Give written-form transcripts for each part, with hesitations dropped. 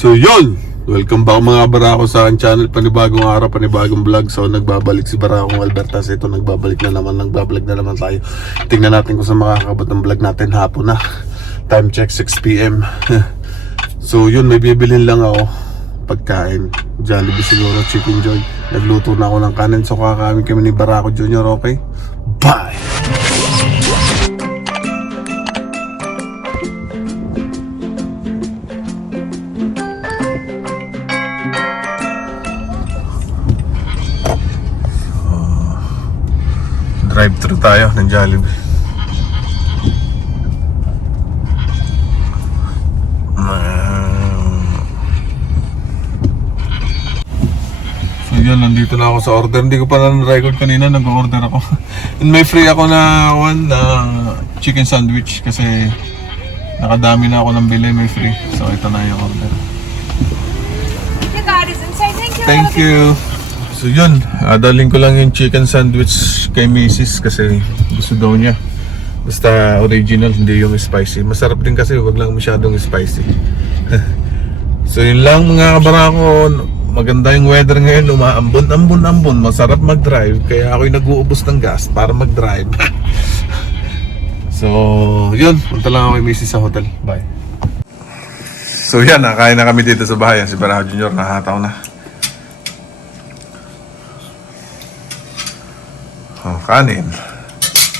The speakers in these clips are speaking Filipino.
So yun, welcome back mga barako sa aking channel. Panibagong araw, panibagong vlog. So nagbabalik si Barakong Albertas. Ito nagbablog na naman tayo. Tingnan natin kung saan makakabot ng vlog natin. Hapon na, time check 6 PM. So yun, may bibilin lang ako pagkain. Jollibee siguro, Chicken Joy. Nagluto na ako ng kanin. So kakain kami ni Barako Jr. Okay, bye. Drive-thru tayo ng Jollibee. So yun, nandito na ako sa order. Hindi ko pa na-record kanina, nag-order ako. And may free ako na chicken sandwich kasi nakadami na ako ng bili, may free. So ito na yung order. You got it inside. Thank you. Thank you. So yun, daling ko lang yung chicken sandwich kay Mrs. kasi gusto daw niya. Basta original, hindi yung spicy. Masarap din kasi, wag lang masyadong spicy. So yun lang mga kabarako. Maganda yung weather ngayon, umaambon. Masarap mag-drive, kaya ako'y nag-uubos ng gas para mag-drive. So yun, punta lang ako kay Mrs. sa hotel. Bye. So yan, nakain na kami dito sa bahay. Si Barako Jr. nahataw na. Kanin.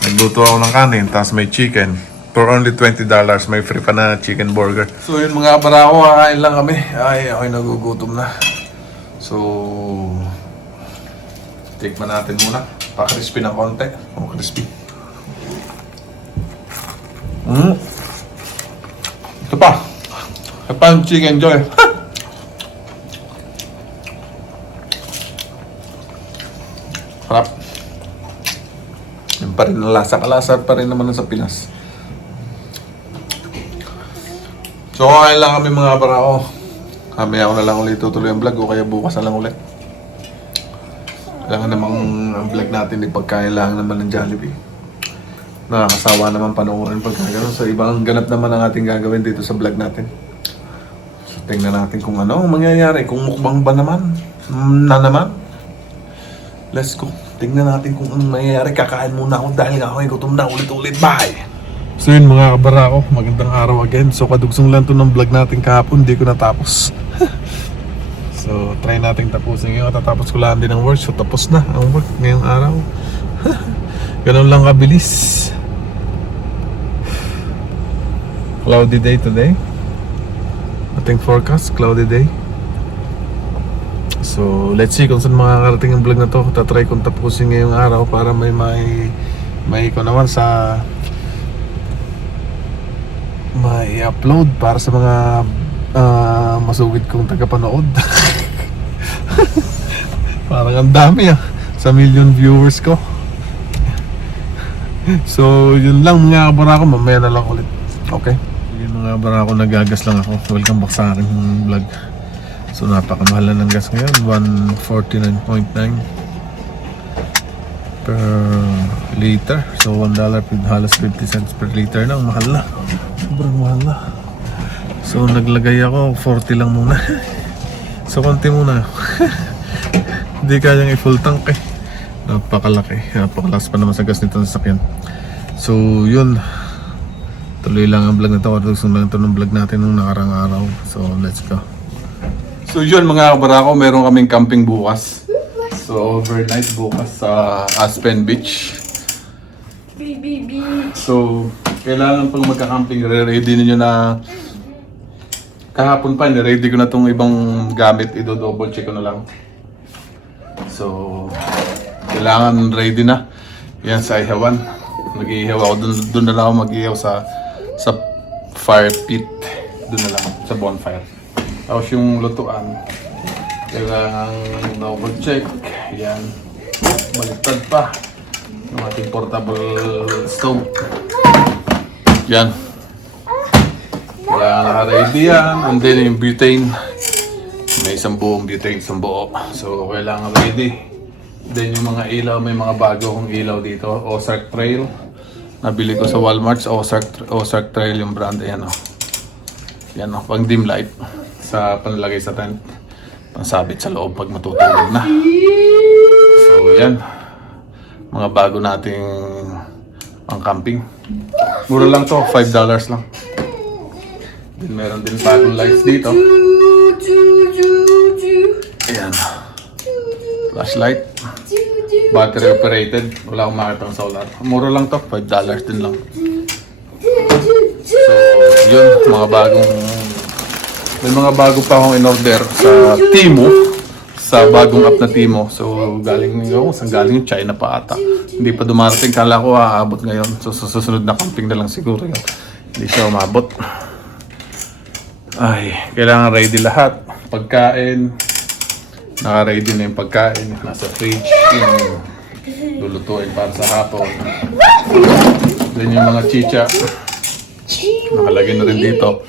Nagluto ako ng kanin, tapos may chicken. For only $20, may free pa na chicken burger. So yun mga barako, kakain lang kami. Ay, ako'y nagugutom na. So, tikman natin muna. Pa-crispy ng konti. Oh, crispy. Ito pa. Ito pa ang Chicken Joy. Harap. Yung pa rin ang lasa. Kalasa pa rin naman sa Pinas. So kakain lang kami mga barako. Kami ako na lang ulit tutuloy ang vlog o kaya bukas na lang ulit. Kailangan namang ang vlog natin ay pagkain lang naman ng Jollibee. Nakakasawa naman panoorin pagkagano'n. So ibang ganap naman ang ating gagawin dito sa vlog natin. So tingnan natin kung ano ang mangyayari. Kung mukbang ba naman naman. Let's go. Tingnan natin kung anong mangyayari. Kakain muna ako dahil nga ako'y gutom na ulit-ulit. Bye! So yun mga kabarako, magandang araw again. So kadugsong lang to ng vlog natin kahapon. Hindi ko natapos. So try natin tapusin ngayon. Tatapos ko lang din ang work. So tapos na ang work ngayong araw. Ganun lang kabilis. Cloudy day today. Ating forecast, cloudy day. So let's see kung saan makakarating ang vlog na to. Tatry kong tapusin ngayong araw para may ko naman sa may upload para sa mga masugid kong tagapanood. Parang ang dami sa million viewers ko. So yun lang mga kabarako, mamaya na lang ulit. Okay? Yun mga kabarako, nagagas lang ako. Welcome back sa aking vlog. So napakamahal na ng gas ngayon, 149.9 per liter. So $1 halos 50 cents per liter na. Mahal na. Sobrang mahal na. So naglagay ako 40 lang muna. So konti muna. Hindi kayang i-full tank eh. Napakalaki. Napakalas pa naman sa gas nito sa sasakyan. So yun, tuloy lang ang vlog na ito. Gusto lang ito ng vlog natin nung nakarang araw. So let's go. So yun mga kabarako, meron kaming camping bukas. So overnight bukas sa Aspen Beach. So kailangan pang magka-camping, ready ninyo na. Kahapon pa, ready ko na itong ibang gamit. I-double check ko na lang. So kailangan ready na. Yan sa ihawan. Mag-iihaw ako. Doon na lang ako mag-iihaw sa fire pit. Doon na lang, sa bonfire. Tapos yung lutuan, kailangan double check. Yan. Baliktad pa yung ating portable stove. Yan. Kailangan naka-ready yan. And then yung butane. May isang buong butane, isang buo. So kailangan ready. Then yung mga ilaw, may mga bago kong ilaw dito. Ozark Trail. Nabili ko sa Walmart. Ozark Trail yung brand. Ayan o. Yan o, pang dim light. So sa panlalagay sa tent. Pansabit sa loob pag matutulog na. So yan. Mga bago nating pang camping. Mura lang to, $5 lang. Then meron din bagong lights dito. Ayan. Flashlight. Battery operated. Wala akong makita ng solar. Mura lang to, $5 din lang. So, yun, mga bagong... May mga bago pa akong in-order sa Temu. Sa bagong app na Temu. So, galing yung China pa ata. Hindi pa dumarating. Kala ko aabot ngayon. So, sa susunod na camping na lang siguro yun. Hindi siya umabot. Ay, kailangan ready lahat. Pagkain. Naka-ready na yung pagkain. Nasa fridge. Yung lulutuin para sa hapon. Then yung mga chicha. Nakalagay na rin dito.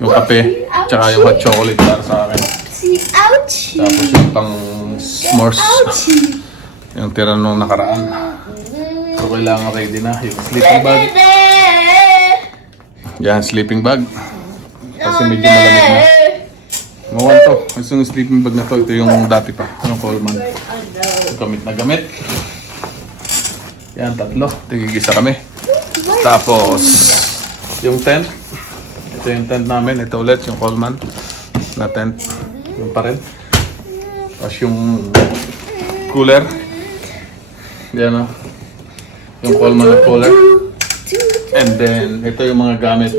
Yung kape. Tsaka yung hot chocolate para sa akin. Tapos yung pang s'mores. Yung tira nung nakaraan. So kailangan ready na. Yung sleeping bag. Yan, sleeping bag. Kasi medyo malamig na. Mawan to. Kasi yung sleeping bag na to, ito yung dati pa. Yung Coleman. Gamit na gamit. Yan, tatlo. Tigigisa kami. Tapos, yung tent. Ito yung tent namin. Ito ulit, yung Coleman na tent. Yung pa rin. Tapos yung cooler. Yan o. Yung Coleman na cooler. And then, ito yung mga gamit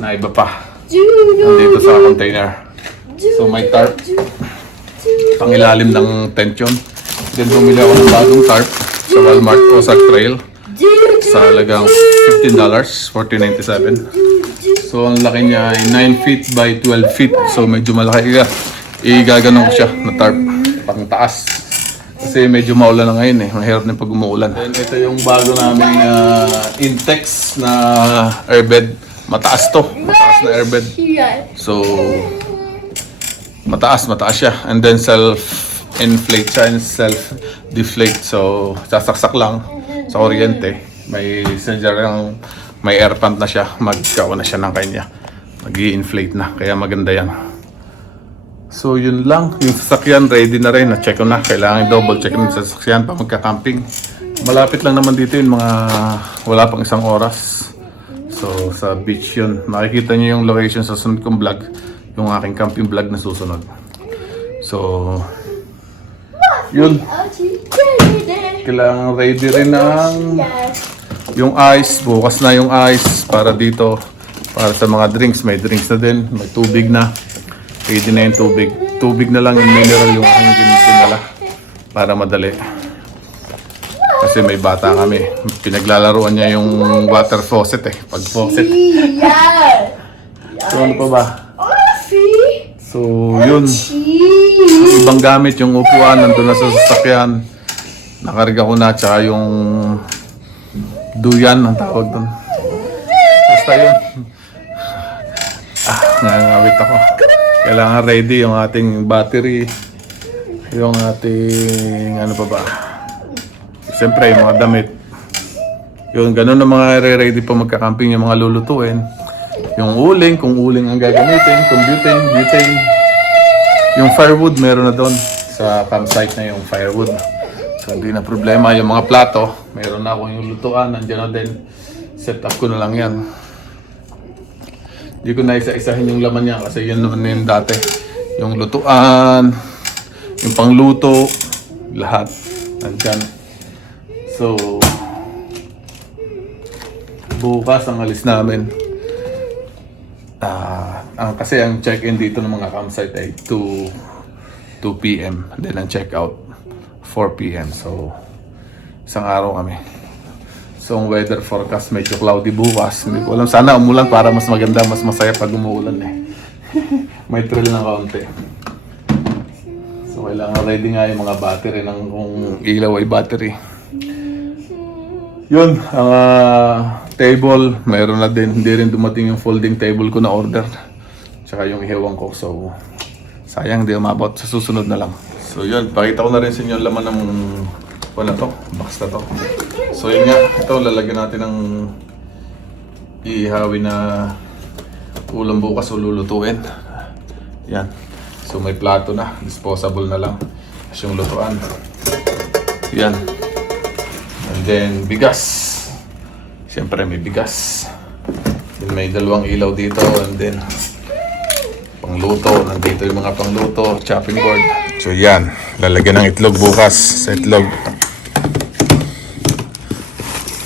na iba pa. Nandito sa container. So may tarp. Pangilalim ng tent yun. Then bumili ako ng bagong tarp sa Walmart o sa Trail. Sa halagang $15, $14.97. So ang laki niya ay 9 feet by 12 feet. So medyo malaki ka. Igaganon ko siya na tarp. Pang taas. Kasi medyo maulan na ngayon eh. Mahirap na pag umuulan. Then ito yung bago namin Intex na airbed. Mataas to. Mataas na airbed. So, mataas siya. And then self-inflate siya and self-deflate. So, sasaksak lang sa kuryente. May may air pump na siya. Magkawa na siya ng kanya. Mag-i-inflate na. Kaya maganda yan. So, yun lang. Yung sasakyan, ready na rin. Na-check ko na. Kailangan double check yung sasakyan pa magka-camping. Malapit lang naman dito yung mga wala pang isang oras. So, sa beach yun. Makikita niyo yung location sa sunod kong vlog. Yung aking camping vlog na susunod. So, yun. Kailangan ready rin ng yung ice. Bukas na yung ice para dito. Para sa mga drinks. May drinks na din. May tubig na. Ready na yung tubig. Tubig na lang yung mineral yung aking dinala. Para madali. Kasi may bata kami. Pinaglalaruan niya yung water faucet eh. Pag faucet. So ano pa ba? So yun. Ibang gamit yung upuan. Nandun na sa sasakyan. Nakarga ko na. Tsaka yung duyan ang tawag doon. Basta yun. Nangangawit ako. Kailangan ready yung ating battery. Yung ating ano pa ba? Siyempre, yung mga damit. Yung ganun na mga ready pa magka-camping yung mga lulutuin. Yung uling, kung uling ang gagamitin. Kung butane. Yung firewood, meron na doon. Sa campsite na yung firewood. So, hindi na problema. Yung mga plato, meron na akong yung lutuan. Nandiyan na din. Set up ko na lang yan. Hindi ko na isa-isahin yung laman niya kasi yun naman yung dati. Yung lutuan, yung pangluto, lahat. Nandiyan. So, bukas ang alis namin. Kasi ang check-in dito ng mga campsite ay 2 p.m. Then ang check-out 4 p.m. So, isang araw kami. So, ang weather forecast medyo cloudy bukas. Hindi ko alam. Sana umulan para mas maganda, mas masaya pag umuulan eh. May thrill ng kaunti. So, kailangan ready nga yung mga battery ng kung ilaw ay battery. Yun, ang table, mayroon na din. Hindi rin dumating yung folding table ko na order. Tsaka yung ihewang ko. So, sayang di umabot. Sa susunod na lang. So yun, pakita ko na rin sa inyo ang laman ng wala to, box na to. So yun nga, ito lalagyan natin ng ihawin na ulam bukas o lulutuin. Yan. So may plato na, disposable na lang. Tapos yung lutuan. Yan. And then bigas. Siyempre may bigas. Then may dalawang ilaw dito. And then pangluto. Nandito yung mga pangluto. Chopping board. So yan. Lalagyan ng itlog bukas. Sa itlog.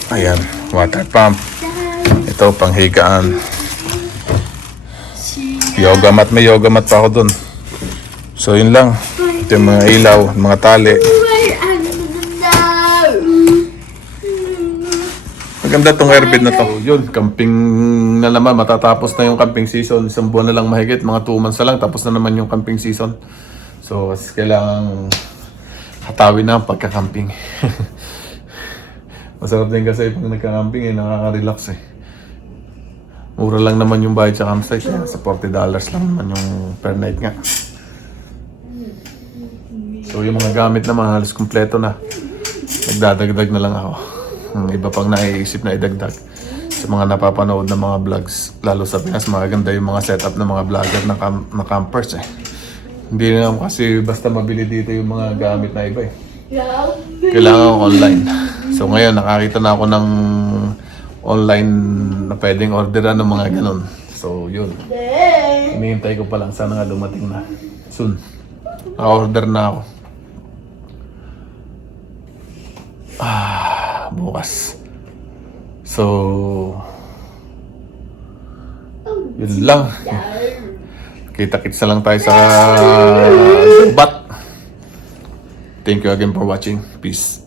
Ayan. Water pump. Ito panghigaan. Yoga mat. May yoga mat pa ako dun. So yun lang. Ito yung mga ilaw, mga tali. Maganda tong airbed na to. Yun, camping na naman. Matatapos na yung camping season. Isang buwan na lang mahigit. Mga 2 months na lang. Tapos na naman yung camping season. So, kailangan hatawin na ang pagka-camping. Masarap din kasi pag nagka-camping nakaka-relax eh. Mura lang naman yung bayad sa campsite. Sa $40 lang naman yung per night nga. So yung mga gamit naman halos kumpleto na. Nagdadagdag na lang ako. Iba pang naiisip na idagdag. Sa mga napapanood na mga vlogs. Lalo sa Pinas, magaganda yung mga setup ng mga vlogger na campers eh. Hindi na kasi basta mabili dito yung mga gamit na iba eh. Kailangan online. So ngayon nakakita na ako ng online na pwedeng orderan ng mga ganun. So yun. Hinihintay ko pa lang. Sana nga dumating na. Soon. Na-order na ako. Bukas. So yun lang. Kita-kits na lang tayo sa bat. Thank you again for watching. Peace.